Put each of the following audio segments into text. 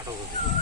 আটক হয়েছে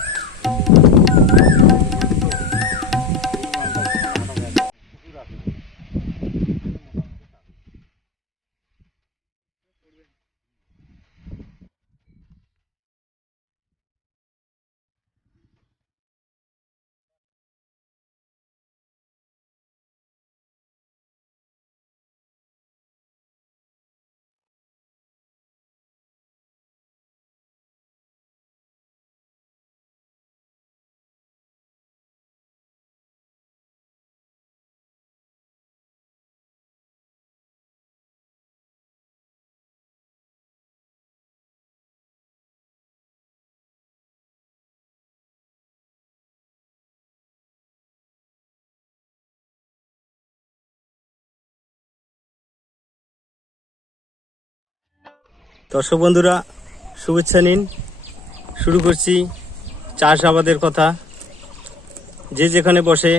দর্শক বন্ধুরা, শুভেচ্ছা নিন। শুরু করছি চাষ আবাদের কথা। যে যেখানে বসে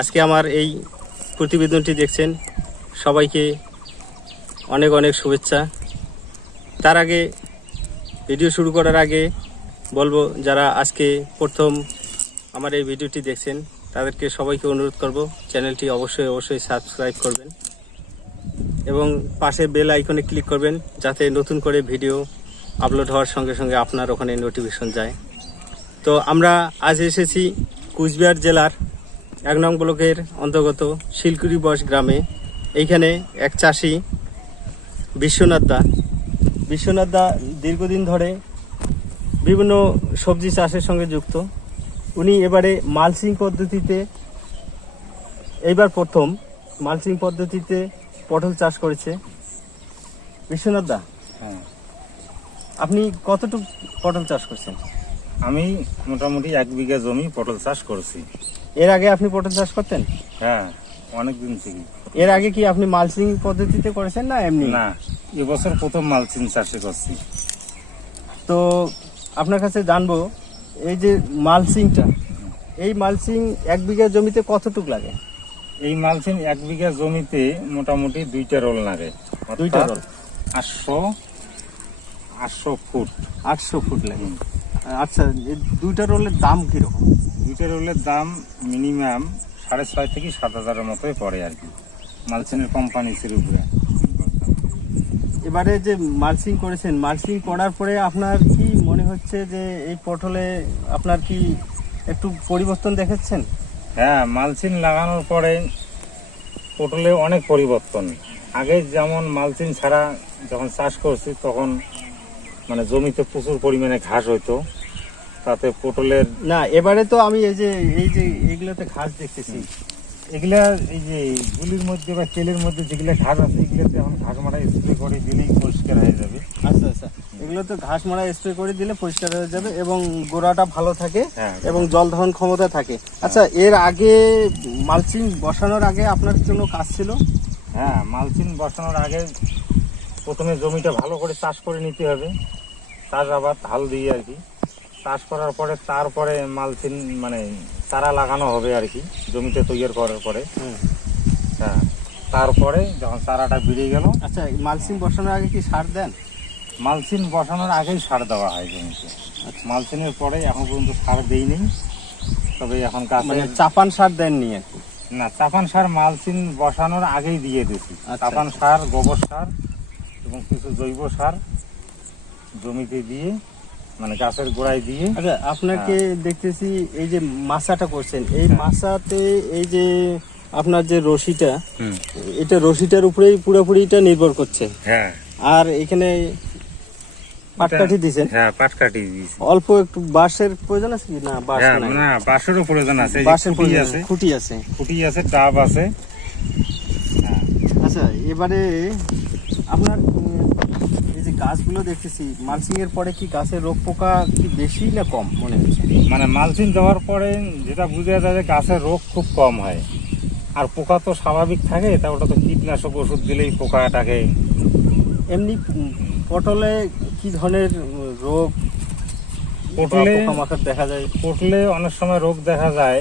আজকে আমার এই প্রতিবেদনটি দেখছেন, সবাইকে অনেক অনেক শুভেচ্ছা। তার আগে ভিডিও শুরু করার আগে বলব, যারা আজকে প্রথম আমার এই ভিডিওটি দেখছেন, তাদেরকে সবাইকে অনুরোধ করব, চ্যানেলটি অবশ্যই অবশ্যই সাবস্ক্রাইব করবেন। এবং পাশে বেল আইকনে ক্লিক করবেন যাতে নতুন করে ভিডিও আপলোড হওয়ার সঙ্গে সঙ্গে আপনার ওখানে নোটিফিকেশন যায়। তো আমরা আজ এসেছি কুচবিহার জেলার এক নং ব্লকের অন্তর্গত শিলকুড়ি বস গ্রামে। এইখানে এক চাষি বিশ্বনাথ দা। বিশ্বনাথ দা দীর্ঘদিন ধরে বিভিন্ন সবজি চাষের সঙ্গে যুক্ত। উনি এবারে মালসিং পদ্ধতিতে, এইবার প্রথম মালসিং পদ্ধতিতে পটল চাষ করেছে। বিশ্বনাথ দা হ্যাঁ। আপনি কতটুকু পটল চাষ করছেন? আমি মোটামুটি এক বিঘা জমি পটল চাষ করছি। এর আগে আপনি পটল চাষ করতেন? হ্যাঁ অনেক দিন থেকে। এর আগে কি আপনি মালচিং পদ্ধতিতে করেছেন না এমনি? না এবছর প্রথম মালচিন চাষে করছি। তো আপনার কাছে জানব এই যে মালচিংটা এই মালচিং এক বিঘা জমিতে কতটুকু লাগে? এই মালচিন এক বিঘা জমিতে মোটামুটি দুইটা রোল লাগে দুইটা রোল? আটশো আটশো ফুট। আটশো ফুট লাগে আচ্ছা দুইটা রোলের দাম কীরকম? দুইটা রোলের দাম মিনিমাম সাড়ে ছয় থেকে সাত হাজারের মতোই পড়ে আর কি মালচিনের কোম্পানিসের উপরে। এবারে যে মালচিং করেছেন মালচিং করার পরে আপনার কি মনে হচ্ছে যে এই পটলে আপনার কি একটু পরিবর্তন দেখেছেন? হ্যাঁ মালচিন লাগানোর পরে পটলে অনেক পরিবর্তন। আগে যেমন মালচিন ছাড়া যখন চাষ করছি তখন মানে জমিতে প্রচুর পরিমাণে ঘাস হইতো। তাতে পটলের না এবারে তো আমি এই যে এই যে এগুলোতে ঘাস দেখতেছি। এগুলা এই যে গুলির মধ্যে বা তেলের মধ্যে যেগুলো ঘাস আছে এগুলোতে এখন ঘাস মারা স্প্রে করে দিলেই পরিষ্কার হয়ে যাবে। আচ্ছা আচ্ছা। এগুলো তো ঘাস মারা স্প্রে করে দিলে পরিষ্কার হয়ে যাবে এবং গোড়াটা ভালো থাকে হ্যাঁ। এবং জল ধারণ ক্ষমতা থাকে। আচ্ছা এর আগে মালচিং বসানোর আগে আপনার জন্য কাজ ছিল? হ্যাঁ মালচিন বসানোর আগে প্রথমে জমিটা ভালো করে চাষ করে নিতে হবে। তার আবার হাল দিয়ে আর কি। চাষ করার পরে তারপরে মালচিন মানে চারা লাগানো হবে আর কি জমিতে তৈরি করার পরে। হ্যাঁ তারপরে যখন চারাটা বেরিয়ে গেল আচ্ছা মালচিং বসানোর আগে কি সার দেন? মালচিন বসানোর আগেই সার দেওয়া হয় জমিতে। মালচিনের পরে এখন পর্যন্ত সার দেই নেই তবে এখন মানে চাপান সার দেননি আর কি? না চাপান সার মালচিন বসানোর আগেই দিয়ে দিছি আচ্ছা। চাপান সার গোবর সার এবং কিছু জৈব সার জমিতে দিয়ে মানে গাছের গোড়ায় দিয়ে। আচ্ছা আপনাকে দেখতেছি এই যে মাছাটা করছেন। এই হ্যাঁ। মাছাতে এই যে আপনার যে রশিটা এটা রশিটার উপরেই পুরোপুরিটা নির্ভর করছে। হ্যাঁ। আর এখানে পাটকাঠি দিছেন? হ্যাঁ পাট কাটি দিয়েছি অল্প একটু বাঁশের প্রয়োজন আছে কি? না বাঁশ হ্যাঁ না বাঁশেরও প্রয়োজন আছে বাঁশের খুঁটি প্রয়োজন আছে। খুঁটি আছে। খুঁটি আছে ডাব আছে। হ্যাঁ আচ্ছা এবারে আপনার এই যে গাছগুলো দেখতেছি মালচিং এর পরে কি গাছের রোগ পোকা কি বেশি না কম মনে হচ্ছে? মানে মালচিন দেওয়ার পরে যেটা বোঝা যায় যে গাছের রোগ খুব কম হয়। আর পোকা তো স্বাভাবিক থাকে তা ওটা তো কীটনাশক ওষুধ দিলেই পোকাটাকে এমনি পটলে কি ধরনের রোগ পটলে পোকামাকড় দেখা যায়? পটলে অনেক সময় রোগ দেখা যায়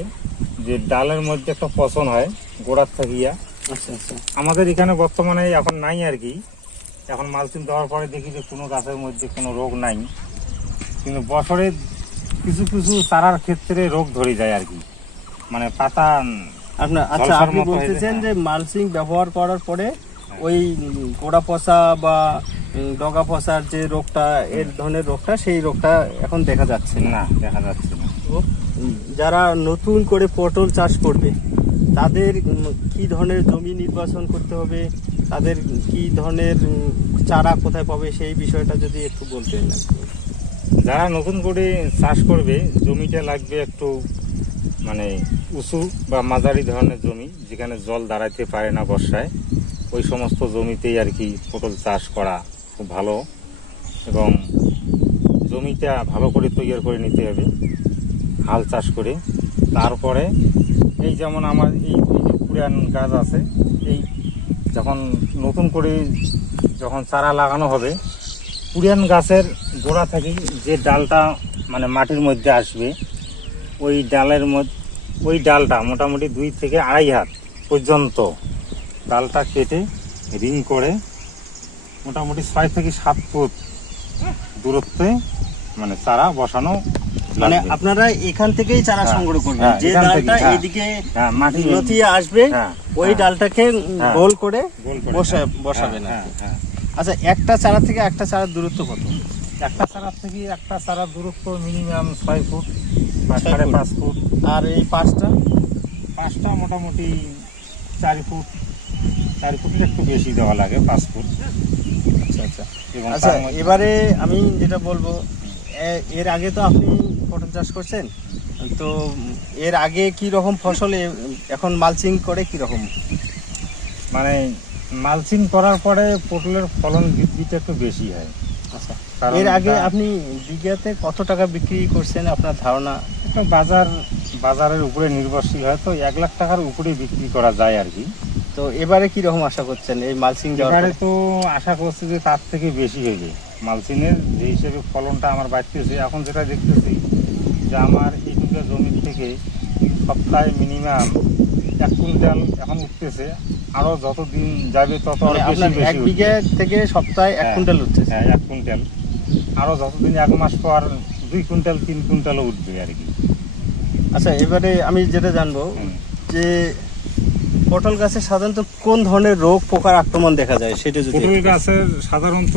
যে ডালের মধ্যে একটা পচন হয় গোড়ার থাকিয়া আচ্ছা আচ্ছা। আমাদের এখানে বর্তমানে এখন নাই আর কি। এখন মালচিন দেওয়ার পরে দেখি যে কোনো গাছের মধ্যে কোনো রোগ নাই। কিন্তু বছরে কিছু কিছু চারার ক্ষেত্রে রোগ ধরে যায় আর কি। মানে পাতা আপনার আচ্ছা আপনি বলতেছেন যে মালচিং ব্যবহার করার পরে ওই গোড়া পচা বা ডগা পচার যে রোগটা এর ধরনের রোগটা সেই রোগটা এখন দেখা যাচ্ছে না। দেখা যাচ্ছে না। যারা নতুন করে পটল চাষ করবে তাদের কি ধরনের জমি নির্বাচন করতে হবে তাদের কি ধরনের চারা কোথায় পাবে সেই বিষয়টা যদি একটু বলতেন যারা নতুন করে চাষ করবে জমিটা লাগবে একটু মানে উঁচু বা মাঝারি ধরনের জমি যেখানে জল দাঁড়াইতে পারে না বর্ষায় ওই সমস্ত জমিতেই আর কি পটল চাষ করা খুব ভালো এবং জমিটা ভালো করে তৈরি করে নিতে হবে, হাল চাষ করে। তারপরে এই যেমন আমার এই পুরান গাছ আছে, এই যখন নতুন করে যখন চারা লাগানো হবে, পুরান গাছের গোড়া থেকে যে ডালটা মানে মাটির মধ্যে আসবে, ওই ডালের মধ্যে ওই ডালটা মোটামুটি দুই থেকে আড়াই হাত পর্যন্ত ডালটা কেটে রিং করে মোটামুটি ছয় থেকে সাত ফুট দূরত্বে মানে চারা বসানো মানে আপনারা এখান থেকেই চারা হ্যাঁ, সংগ্রহ করবেন। হ্যাঁ, যে ডালটা হ্যাঁ। এদিকে মাটি লতিয়ে আসবে ওই। ডালটাকে। গোল করে বসাবেন আচ্ছা একটা চারা থেকে একটা চারার দূরত্ব কত? একটা চারা থেকে একটা চারা দূরত্ব মিনিমাম ছয় ফুট বা সাড়ে পাঁচ ফুট। আর এই পাঁচটা? পাঁচটা মোটামুটি চারি ফুট। চারি ফুটের একটু বেশি দেওয়া লাগে পাঁচ ফুট। আচ্ছা আচ্ছা। এবং আচ্ছা তার মধ্যে- এবারে আমি যেটা বলব এ- এর আগে তো আপনি পটল চাষ করছেন তো এর আগে কি রকম ফসল এ- এখন মালচিং করে কি রকম মানে মালচিং করার পরে পটলের ফলন বৃদ্ধিটা একটু বেশি হয়। আচ্ছা কারণ এর আগে এটা- আপনি বিঘাতে কত টাকা বিক্রি করছেন আপনার ধারণা? বাজার বাজারের উপরে নির্ভরশীল হয় তো এক লাখ টাকার উপরে বিক্রি করা যায় আর কি। তো এবারে কি রকম আশা করছেন? এই দেওয়ার এবারে তো আশা করছি যে তার থেকে বেশি হবে মালচিনের যে হিসেবে ফলনটা আমার বাড়তেছে এখন যেটা দেখতেছি যে আমার এইটুকু জমির থেকে সপ্তাহে মিনিমাম এক কুইন্টাল এখন উঠতেছে। আরও যত দিন যাবে তত আরও মানে বেশি বেশি এক। বিঘা থেকে সপ্তাহে এক হ্যাঁ। কুইন্টাল উঠছে হ্যাঁ এক কুইন্টাল। আরও যতদিন এক মাস পর দুই কুইন্টাল তিন কুইন্টালও উঠবে আর কি। আচ্ছা এবারে আমি যেটা জানব যে পটল গাছে সাধারণত কোন ধরনের রোগ পোকার আক্রমণ দেখা যায় সেটা যদি পটল গাছের সাধারণত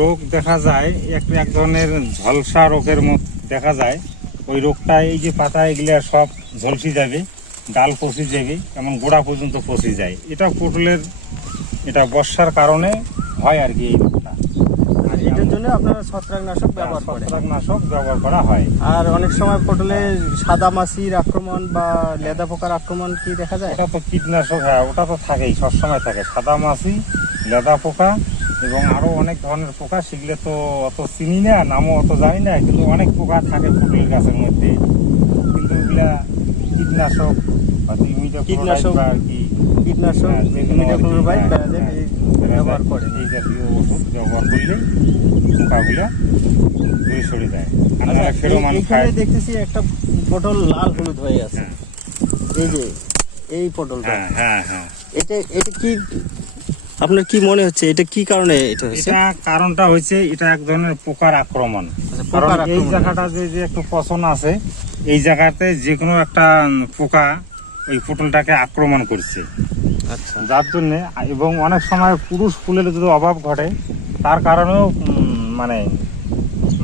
রোগ দেখা যায় এক এক ধরনের ঝলসা রোগের মত দেখা যায়। ওই রোগটা এই যে পাতা এগুলা সব ঝলসি যাবে ডাল পচে যাবে এমন গোড়া পর্যন্ত পচে যায়। এটা পটলের এটা বর্ষার কারণে হয় আর কি এই জন্য আপনারা ছত্রাকনাশক ব্যবহার করেন। ছত্রাকনাশক ব্যবহার করা হয়। আর অনেক সময় পটলে সাদা মাছির আক্রমণ বা লেদা পোকার আক্রমণ কি দেখা যায়? এটা তো কীটনাশক হ্যাঁ ওটা তো থাকেই সবসময় থাকে। সাদা মাছি লেদা পোকা এবং আরও অনেক ধরনের পোকা সেগুলো তো অত চিনি না নামও অত জানি না কিন্তু অনেক পোকা থাকে পটল গাছের মধ্যে। কিন্তু ওগুলা কীটনাশক কীটনাশক, আর কি কীটনাশক ব্যবহার করেন এই জাতীয় ওষুধ ব্যবহার করলে পোকাগুলা দূরে সরে যায়। নাহলে ফেরোমান এই- দেখতেছি একটা পটল লাল হলুদ হয়ে আছে। হ্যাঁ। এই যে এই পটলটা। হ্যাঁ হ্যাঁ হ্যাঁ। এটা এটা কি আপনার কি মনে হচ্ছে? এটা কি কারণে এটা হচ্ছে এটা কারণটা হচ্ছে এটা এক ধরনের পোকার আক্রমণ। আচ্ছা, কারণ পোকার এই জায়গাটা যে যে একটু পচন আছে এই জায়গাতে যে কোনো একটা পোকা ওই পটলটাকে আক্রমণ করছে। যার জন্য এবং অনেক সময় পুরুষ ফুলের যদি অভাব ঘটে তার কারণেও মানে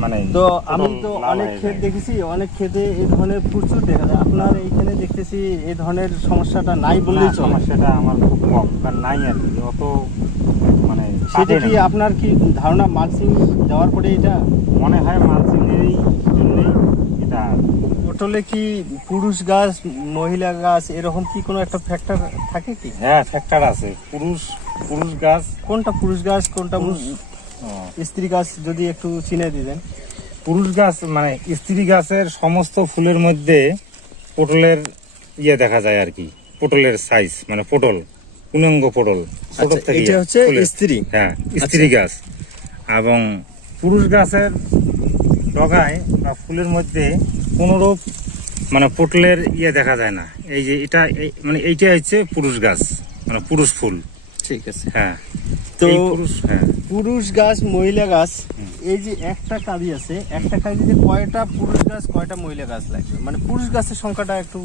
মানে তো আমি তো অনেক ক্ষেত দেখেছি অনেক ক্ষেতে এই ধরনের প্রচুর দেখা যায়। আপনার এইখানে দেখতেছি এই ধরনের সমস্যাটা নাই বললেই চলে। সমস্যাটা আমার খুব কম কারণ নাই আর কি অত মানে সেটা কি আপনার কি ধারণা মালসিং দেওয়ার পরে এটা? মনে হয় জন্যই এটা পটলে কি পুরুষ গাছ মহিলা গাছ এরকম কি কোনো একটা ফ্যাক্টর থাকে কি? হ্যাঁ ফ্যাক্টর আছে। পুরুষ পুরুষ গাছ। কোনটা পুরুষ গাছ কোনটা স্ত্রী গাছ যদি একটু চিনে দিতেন। পুরুষ গাছ মানে স্ত্রী গাছের সমস্ত ফুলের মধ্যে পটলের ইয়ে দেখা যায় আর কি। পটলের সাইজ মানে পটল পূর্ণাঙ্গ পটল। আচ্ছা, এটা হচ্ছে স্ত্রী। হ্যাঁ স্ত্রী গাছ। এবং পুরুষ গাছের ডগায় বা ফুলের মধ্যে কোনোরূপ মানে পটলের ইয়ে দেখা যায় না। এই যে এটা মানে এইটা হচ্ছে পুরুষ গাছ মানে পুরুষ ফুল। ঠিক আছে। হ্যাঁ। তো পুরুষ হ্যাঁ। পুরুষ গাছ মহিলা গাছ এই যে একটা কাঁদি আছে একটা কাঁদিতে কয়টা পুরুষ গাছ কয়টা মহিলা গাছ লাগবে? মানে পুরুষ গাছের সংখ্যাটা একটু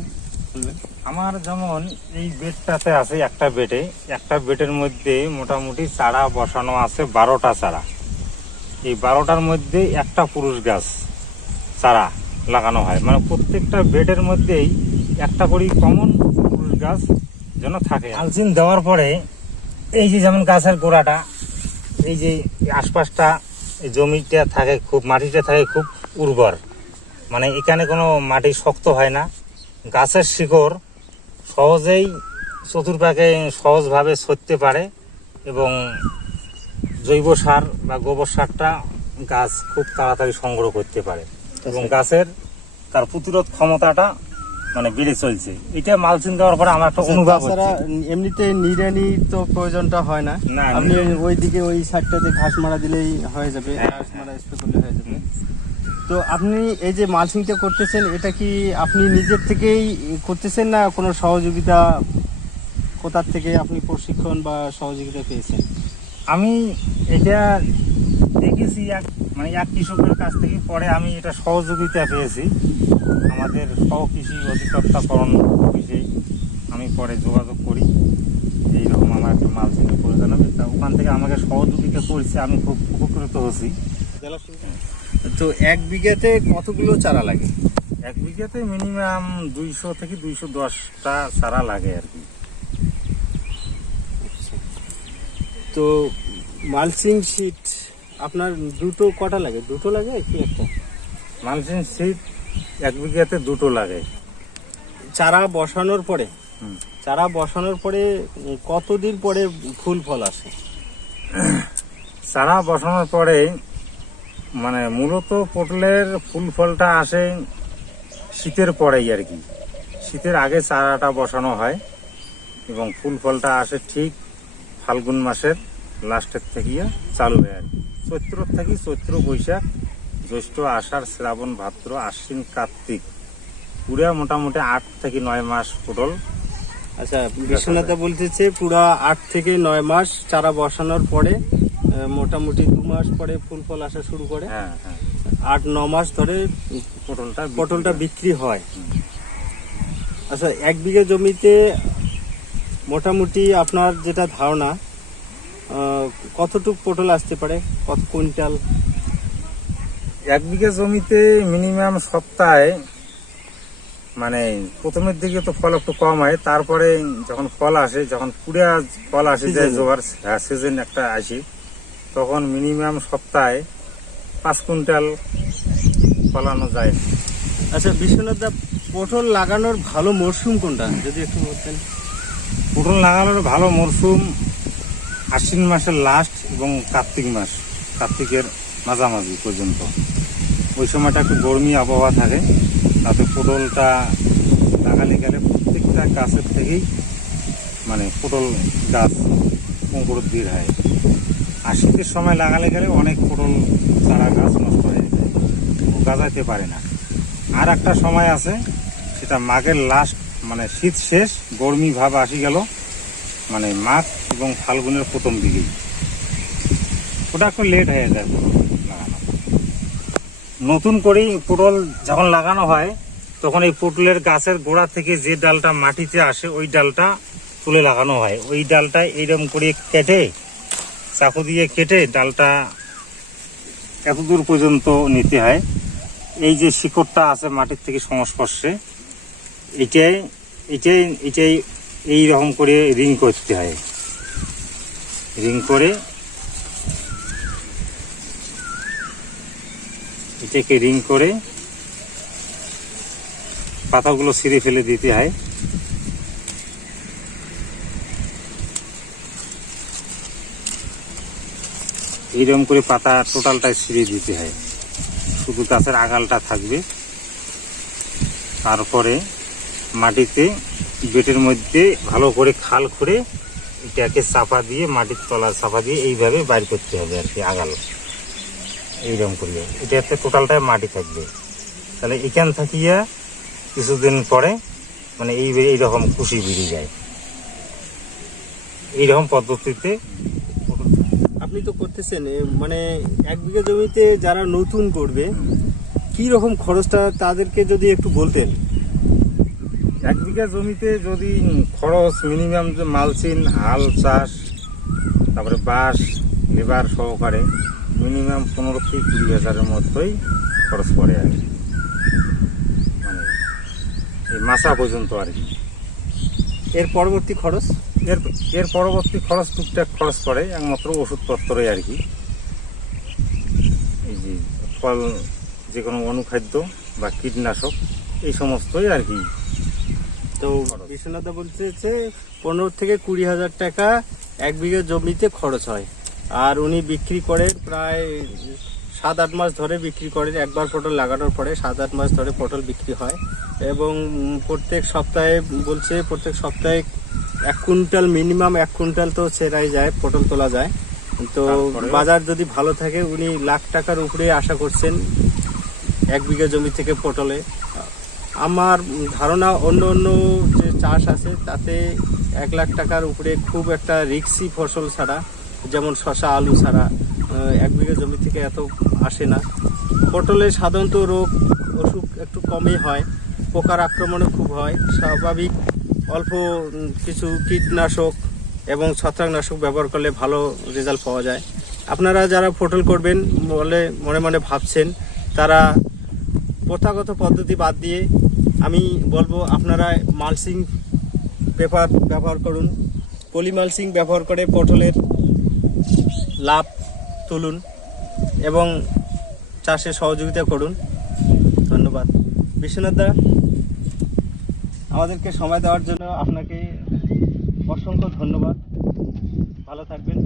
আমার যেমন এই বেডটাতে আছে একটা বেডে একটা বেডের মধ্যে মোটামুটি চারা বসানো আছে বারোটা চারা। এই বারোটার মধ্যে একটা পুরুষ গাছ চারা লাগানো হয়। মানে প্রত্যেকটা বেডের মধ্যেই একটা করে কমন পুরুষ গাছ যেন থাকে। আলচিন দেওয়ার পরে এই যে যেমন গাছের গোড়াটা, এই যে আশপাশটা জমিটা থাকে খুব, মাটিটা থাকে খুব উর্বর। মানে এখানে কোনো মাটি শক্ত হয় না। গাছের শিকড় সহজেই চতুর্পাকে সহজভাবে ছড়তে পারে এবং জৈব সার বা গোবর সারটা গাছ খুব তাড়াতাড়ি সংগ্রহ করতে পারে। এবং গাছের তার প্রতিরোধ ক্ষমতাটা মানে বেড়ে চলছে। এটা মালচিন দেওয়ার পরে আমার একটা অনুভব হচ্ছে। এমনিতে নিড়ানি তো প্রয়োজনটা হয় না। আপনি নিড়ানি- ওই দিকে ওই সাইডটাতে ঘাস মারা দিলেই হয়ে যাবে হ্যাঁ, ঘাস মারা স্প্রে করলে হয়ে যাবে। তো আপনি এই যে মালচিংটা করতেছেন এটা কি আপনি নিজের থেকেই করতেছেন না কোনো সহযোগিতা কোথার থেকে আপনি প্রশিক্ষণ বা সহযোগিতা পেয়েছেন? আমি এটা দেখেছি এক মানে এক কৃষকের কাছ থেকে, পরে আমি এটা সহযোগিতা পেয়েছি। আমাদের সহ কৃষি অধিকর্তাকরণ অফিসে আমি পরে যোগাযোগ করি। এইরকম আমার একটা মাল চিনি প্রয়োজন হবে। তা ওখান থেকে আমাকে সহযোগিতা করছে, আমি খুব উপকৃত হচ্ছি তো এক বিঘাতে কতগুলো চারা লাগে? এক বিঘাতে মিনিমাম দুইশো থেকে দুইশো দশটা চারা লাগে আর কি। তো মালচিং শীট আপনার দুটো কটা লাগে? দুটো লাগে কি একটা? মালচিন সিট এক বিঘাতে দুটো লাগে। চারা বসানোর পরে? চারা বসানোর পরে কতদিন পরে ফুল ফল আসে? চারা বসানোর পরে মানে মূলত পটলের ফুল ফলটা আসে শীতের পরেই আর কি। শীতের আগে চারাটা বসানো হয় এবং ফুল ফলটা আসে ঠিক ফাল্গুন মাসের। লাস্টের থেকে চালু হয় আর কি। চৈত্র থেকে চৈত্র বৈশাখ জ্যৈষ্ঠ আষাঢ় শ্রাবণ ভাদ্র আশ্বিন কার্তিক। পুরা মোটামুটি আট থেকে নয় মাস পটল আচ্ছা বিশ্বনাথা বলতেছে পুরা আট থেকে নয় মাস চারা বসানোর পরে মোটামুটি দু মাস পরে ফুল ফল আসা শুরু করে। হ্যাঁ হ্যাঁ। আট ন মাস ধরে পটলটা পটলটা বিক্রি হয়। আচ্ছা এক বিঘা জমিতে মোটামুটি আপনার যেটা ধারণা কতটুক পটল আসতে পারে? কত কুইন্টাল? এক বিঘা জমিতে মিনিমাম সপ্তাহে মানে প্রথমের দিকে তো ফল একটু কম হয় তারপরে যখন ফল আসে যখন পুরা ফল আসে যায় জোয়ার সিজন একটা আসে তখন মিনিমাম সপ্তাহে পাঁচ কুইন্টাল ফলানো যায়। আচ্ছা বিশ্বনাথ দা পটল লাগানোর ভালো মরশুম কোনটা? যদি একটু বলতেন। পটল লাগানোর ভালো মরশুম আশ্বিন মাসের লাস্ট এবং কার্তিক মাস, কার্তিকের মাঝামাঝি পর্যন্ত। ওই সময়টা একটু গরমি আবহাওয়া থাকে, তাতে পটলটা লাগালে গেলে প্রত্যেকটা গাছের থেকেই মানে পটল গাছ অঙ্কুরোদ্ভিদ হয়। আর শীতের সময় লাগালে গেলে অনেক পটল, চারা গাছ নষ্ট হয়ে যায়, ও গাজাইতে পারে না। আর একটা সময় আছে, সেটা মাঘের লাস্ট মানে শীত শেষ, গরমি ভাব আসি গেল মানে মাঘ এবং ফাল্গুনের প্রথম দিকেই। ওটা একটু লেট হয়ে যায় লাগানো। নতুন করেই পটল যখন লাগানো হয়, তখন এই পটলের গাছের গোড়া থেকে যে ডালটা মাটিতে আসে, ওই ডালটা তুলে লাগানো হয়। ওই ডালটা এইরকম করে কেটে, চাকু দিয়ে কেটে ডালটা এত দূর পর্যন্ত নিতে হয়। এই যে শিকড়টা আছে মাটির থেকে সংস্পর্শে, এটাই এটাই এটাই এই রকম করে রিং করতে হয়। রিং করে এটাকে রিং করে পাতাগুলো ছিঁড়ে ফেলে দিতে হয়। এইরকম করে পাতা টোটালটাই ছিঁড়ে দিতে হয়। শুধু গাছের আগালটা থাকবে। তারপরে মাটিতে বেটের মধ্যে ভালো করে খাল করে এটাকে চাপা দিয়ে, মাটির তলার চাপা দিয়ে এইভাবে বাইর করতে হবে আর কি, আগাল। এইরকম করলে। এটাতে টোটালটাই মাটি থাকবে। তাহলে এখান থাকিয়া কিছুদিন পরে মানে এই এইরকম কুশি বেরিয়ে যায়। এইরকম পদ্ধতিতে আপনি তো করতেছেন মানে এক বিঘা জমিতে যারা নতুন করবে কি রকম খরচটা তাদেরকে যদি একটু বলতেন? এক বিঘা জমিতে যদি খরচ মিনিমাম যে মালচিন হাল চাষ তারপরে বাঁশ লেবার সহকারে মিনিমাম পনেরো থেকে কুড়ি হাজারের মতোই খরচ পড়ে আর কি। মানে এই মাসা পর্যন্ত আর কি। এর পরবর্তী খরচ? এর এর পরবর্তী খরচ টুকটাক খরচ পড়ে একমাত্র ওষুধপত্রই আর কি। এই যে ফল যে কোনো অনুখাদ্য বা কীটনাশক এই সমস্তই আর কি তো বিশ্বনাথা বলছে যে পনেরো থেকে কুড়ি হাজার টাকা এক বিঘা জমিতে খরচ হয়। আর উনি বিক্রি করে প্রায় সাত আট মাস ধরে বিক্রি করে একবার পটল লাগানোর পরে সাত আট মাস ধরে পটল বিক্রি হয় এবং প্রত্যেক সপ্তাহে বলছে প্রত্যেক সপ্তাহে এক কুইন্টাল মিনিমাম এক কুইন্টাল তো সেরাই যায় পটল তোলা যায়। তো বাজার যদি ভালো থাকে উনি লাখ টাকার উপরে আশা করছেন এক বিঘা জমি থেকে পটলে। আমার ধারণা অন্য অন্য যে চাষ আছে, তাতে এক লাখ টাকার উপরে খুব একটা রিক্সি ফসল ছাড়া, যেমন শশা আলু ছাড়া এক বিঘা জমি থেকে এত আসে না। পটলে সাধারণত রোগ অসুখ একটু কমই হয়, পোকার আক্রমণও খুব হয়। স্বাভাবিক অল্প কিছু কীটনাশক এবং ছত্রাকনাশক ব্যবহার করলে ভালো রেজাল্ট পাওয়া যায়। আপনারা যারা পটল করবেন বলে মনে মনে ভাবছেন, তারা প্রথাগত পদ্ধতি বাদ দিয়ে আমি বলব আপনারা মালসিং পেপার ব্যবহার করুন, পলি মালসিং ব্যবহার করে পটলের লাভ তুলুন এবং চাষে সহযোগিতা করুন। ধন্যবাদ। বিশ্বনাথ দা, আমাদেরকে সময় দেওয়ার জন্য আপনাকে অসংখ্য ধন্যবাদ। ভালো থাকবেন।